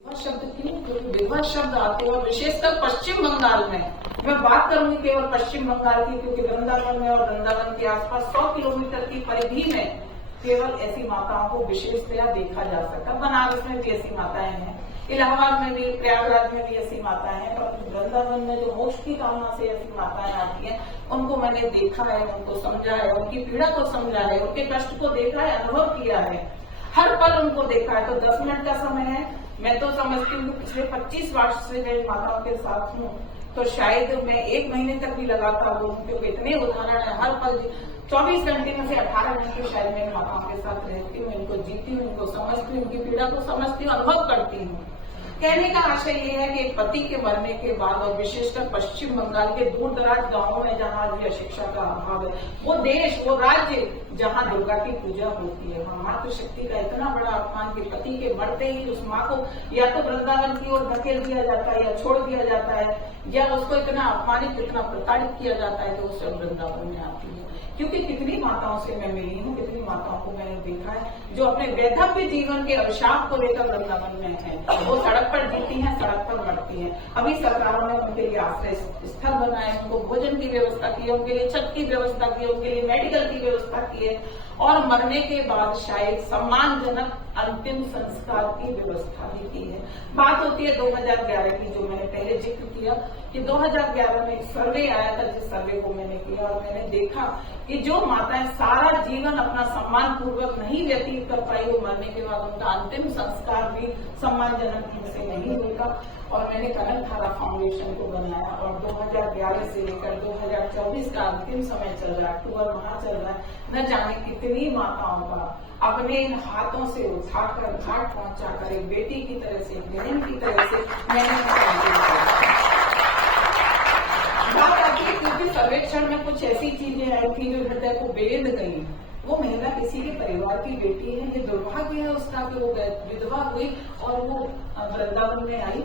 विधवा शब्द क्यों? क्योंकि विधवा शब्द आते हैं और विशेषकर पश्चिम बंगाल में, मैं बात करूंगी केवल पश्चिम बंगाल की, क्योंकि वृंदावन में और वृंदावन के आसपास 100 किलोमीटर की परिधि में केवल ऐसी माताओं को विशेषतया देखा जा सकता। बनारस में भी ऐसी माताएं हैं, इलाहाबाद में भी, प्रयागराज में भी ऐसी माताएं हैं, पर वृंदावन में जो मोक्ष की कामना से ऐसी माताएं आती हैं, उनको मैंने देखा है, उनको समझा है, उनकी पीड़ा को समझा है, उनके कष्ट को देखा है, अनुभव किया है, हर पल उनको देखा है। तो 10 मिनट का समय है, मैं तो समझती हूँ पिछले 25 वर्ष से मैं माताओं के साथ हूँ, तो शायद मैं 1 महीने तक भी लगातार हूँ, क्योंकि इतने उदाहरण है। हर पल 24 घंटे में से 18 घंटे शायद मैं माताओं के साथ रहती हूँ, इनको जीती हूँ, इनको समझती हूँ, उनकी पीड़ा को समझती हूँ, अनुभव करती हूँ। कहने का आशय ये है कि पति के मरने के बाद और विशेषकर पश्चिम बंगाल के दूर दराज गांवों में जहाँ भी शिक्षा का अभाव है, वो देश, वो राज्य जहाँ दुर्गा की पूजा होती है, वहाँ मातृशक्ति का इतना बड़ा अपमान कि पति के मरते ही उस माँ को या तो वृंदावन की ओर धकेल दिया जाता है या छोड़ दिया जाता है, या उसको इतना अपमानित, इतना प्रताड़ित किया जाता है कि वो स्वयं वृंदावन में आती है। क्योंकि कितनी माताओं से मैं मिली हूँ, कितनी माताओं को मैंने देखा है जो अपने वैधव्य जीवन के अभिशाप को लेकर वृंदावन में है, वो सड़क पर जीती हैं, सड़क पर मरती हैं। अभी सरकारों ने उनके लिए आश्रय स्थल बनाए, उनको भोजन की व्यवस्था की है, उनके लिए छत की व्यवस्था की है, उनके लिए मेडिकल की व्यवस्था की है, और मरने के बाद शायद सम्मानजनक अंतिम संस्कार की व्यवस्था भी की है। बात होती है 2011 की, जो मैंने पहले जिक्र किया कि 2011 में एक सर्वे आया था, जिस सर्वे को मैंने किया और मैंने देखा कि जो माताएं सारा जीवन अपना सम्मान पूर्वक नहीं व्यतीत कर पाई, वो मरने के बाद उनका अंतिम संस्कार भी सम्मानजनक ढंग से नहीं होगा। और मैंने कनक धारा फाउंडेशन को बनाया और 2011 से लेकर 2024 का अंतिम समय चल रहा है, अक्टूबर माह चल रहा है, न जाने कितनी माताओं का अपने इन हाथों से उठाकर घाट पहुंचाकर एक बेटी की तरह से, एक बहन की तरह से मैंने बात आती है, क्योंकि सर्वेक्षण में कुछ ऐसी चीजें आई थी जो हृदय को बेद गई। वो महिला किसी के परिवार की बेटी है, ये दुर्भाग्य है उसका कि वो विधवा हुई और वो वृंदावन में आई।